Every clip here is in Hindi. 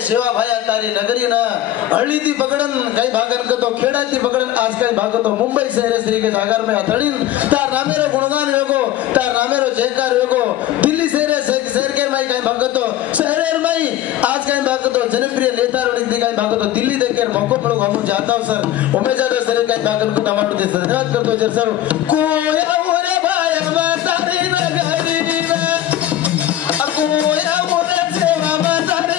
सेवा भाया तारी नगरी ना हळी ती पकडन काही भागन करतो खेडा ती पकडन आज काही भागतो मुंबई शहर श्री के जागर में हथड़ीन तार नामेरो गुणगान वेगो तार नामेरो जयकार वेगो दिल्ली शहर के माई काही भागतो शहर में आज काही भागतो जनप्रिय नेता रोडी काही भागतो दिल्ली देकर मौको पड़ो हम जाता हूं सर उमे जादो सर काही भागन को टमाटो दे धन्यवाद करतो जर सर कोया ओरे भाई तारी नगरी ना कोया ओरे सेवा तारी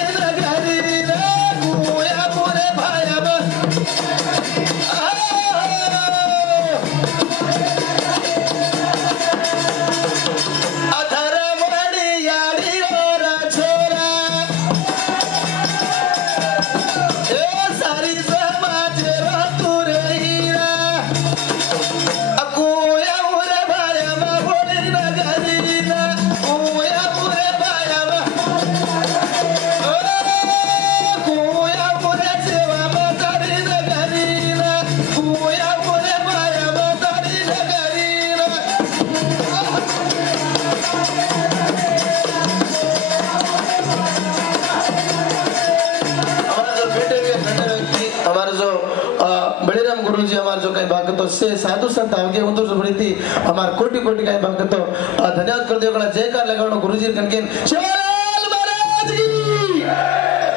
से साधु संत आगे उधर से बड़ी थी हमार कोटि कोटि का भक्त धन्यवाद कर दियो जयकार लगाओ गुरुजी कनकेन शिवलाल महाराज की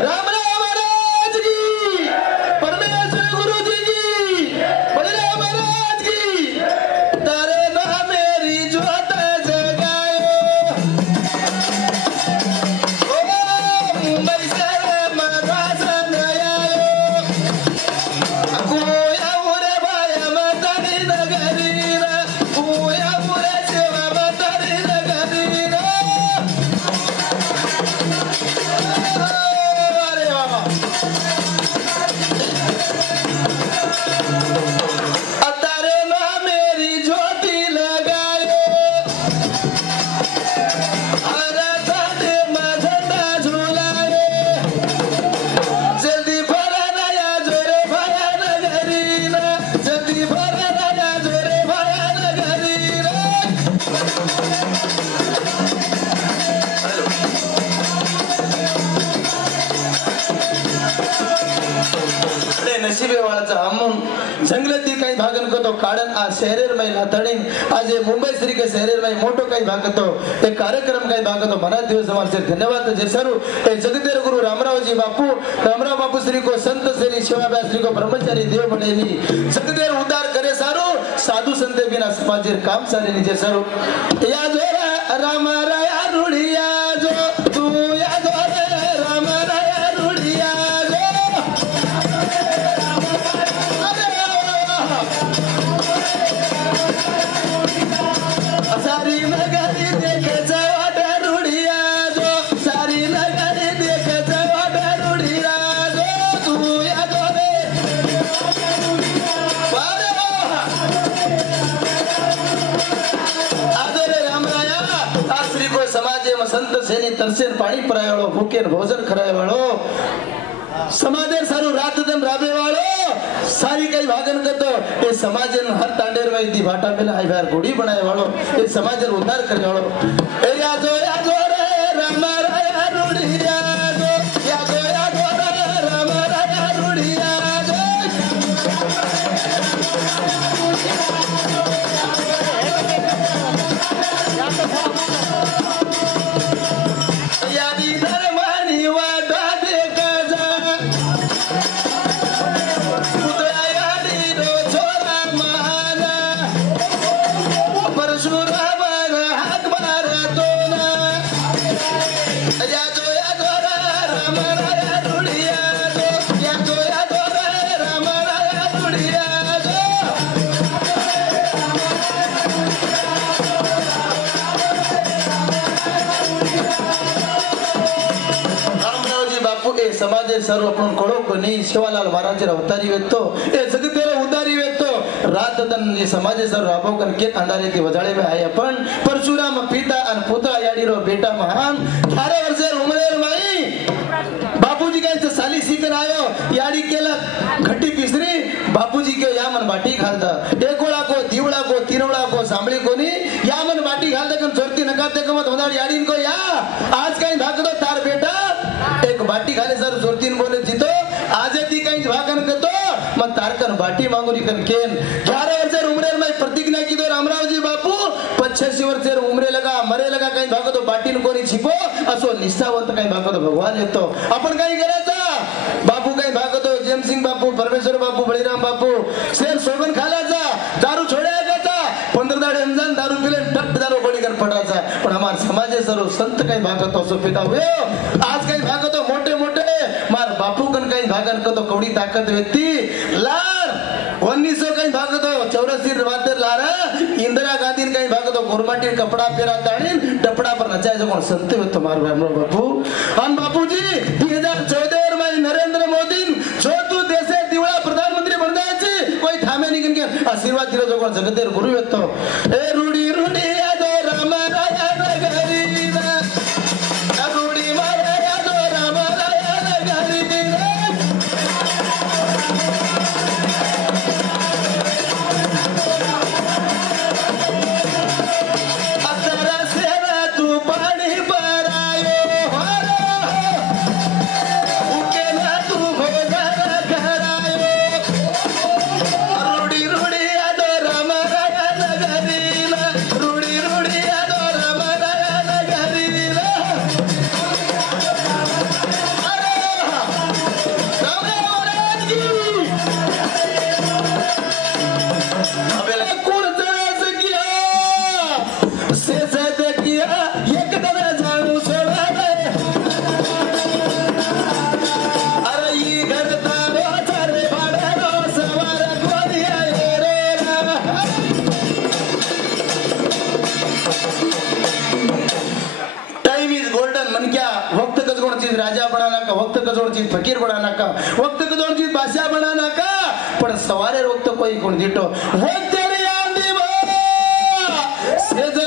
राम राम महाराज की परमेश्वर गुरुजी की बलराम महाराज की तारे ना मेरी ज्योत जगायो ओ मुंबई से मद्रास आयो कोया ओरे जंगलातील काही भागन को तो काडन आ शहरेर में लातड़ीन आज मुंबई श्री के शहरेर में मोटो काही भागतो एक कार्यक्रम काही भागतो मना दिवस समाज से धन्यवाद जे सरू ए जगदेव गुरु रामराव बापू श्री को संत श्री शिवाबाई श्री को ब्रह्मचारी देव बनेली जगदेव उद्धार करे सारू साधु संत बिना समाज काम सारे निजे सरू या जो राम राया रुड़िया जो तू या जो राम राया रुड़िया सारी नगरी देखे जवाडा रुड़िया जो सारी नगरी देखे जवाडा रुड़िया जो तू या जो रे आदरे रामराया आश्री को समाजे में संत सेनी तरसेन पाणी परायवाळो भूखेन भोजन करायवाळो समाजे सारू रात दिन राबे वाळो सारी कई भागन करतो ये समाजन हर तांडेर में दी भाटा में आई बार गुड़ी बनाए वालो ये समाजन उद्धार करने वालो ए या जो रे राम राया रुड़िया जो या जो रे राम राया रुड़िया जो यादी धर्मानी वादा देखा जा समाजे सर्व आपण कोणी शिवालाल महाराज अवतारी वेतो ए जगतेला उदारी वेतो रात दन ये समाजे सर्व राबोकन के अंधारे ती वजाळे में आए अपन परशुराम पिता अन पुत्र याडीरो बेटा महान 18 वर्षे उमरेर माई बापूजी काय साली सीकर आयो याडी केला घट्टी पिसरी बापूजी के या मन बाटी घालता एकोळा को दिवळा को तिरवळा को सांभळी कोणी या मन बाटी घालता कन चोरती नकाते कमत होदाडी आडीन को या आज काही भागतो तार बेटा एक बाटी घाले सर चोरतीन बोले जितो आज ती काही भागन करतो मग तारकन बाटी मागुरी कन केन 11 वर्ष उमरेल में प्रतिज्ञा की दो रामरावजी बापू 85 वर्ष उमरे लगा मरे लगा काही भागतो बाटीन कोणी छिपो असो निष्ठावंत काही भागतो भगवान येतो आपण काही करायचा बापू काही भागतो जेमसिंग बापू परमेश्वर बापू बळीराम बापू शेर सोगन खालाचा दारू छोडायचा 15 दाडे रमजान दारू पिले टप दारू गोळी कर पडायचा पण हमार समाजे सर्व संत काही भागतो असो पिता हुए आज काही भागतो मोठे मोठे मार बापू कन काही भागन को तो कवडी ताकत व्यक्ती लार 1900 काही भागतो 84 वातेर लारा इंदिरा गांधी काही भागतो गोरमाटी कपड़ा पेरा दाड़ीन डपड़ा पर नचाए कोण संत हो तुम्हार बापू अन बापूजी 2014 में नरेंद्र मोदी जो तू देशे दिवळा प्रधानमंत्री बन जायची कोई थामे निकन के आशीर्वाद दिलो जो कोण जगतेर गुरु येतो ए रूडी रूडी आदो राम राया नगरी रूडी मारा आदो राम राया नगरी राजा बनाना का वक्त कजोड़ चीज फकीर बनाना का वक्त कजोड़ चीज बादशाह बनाना का पर सवारे वक्त कोई कोण दिटो वक्त रे आंदी बा सेज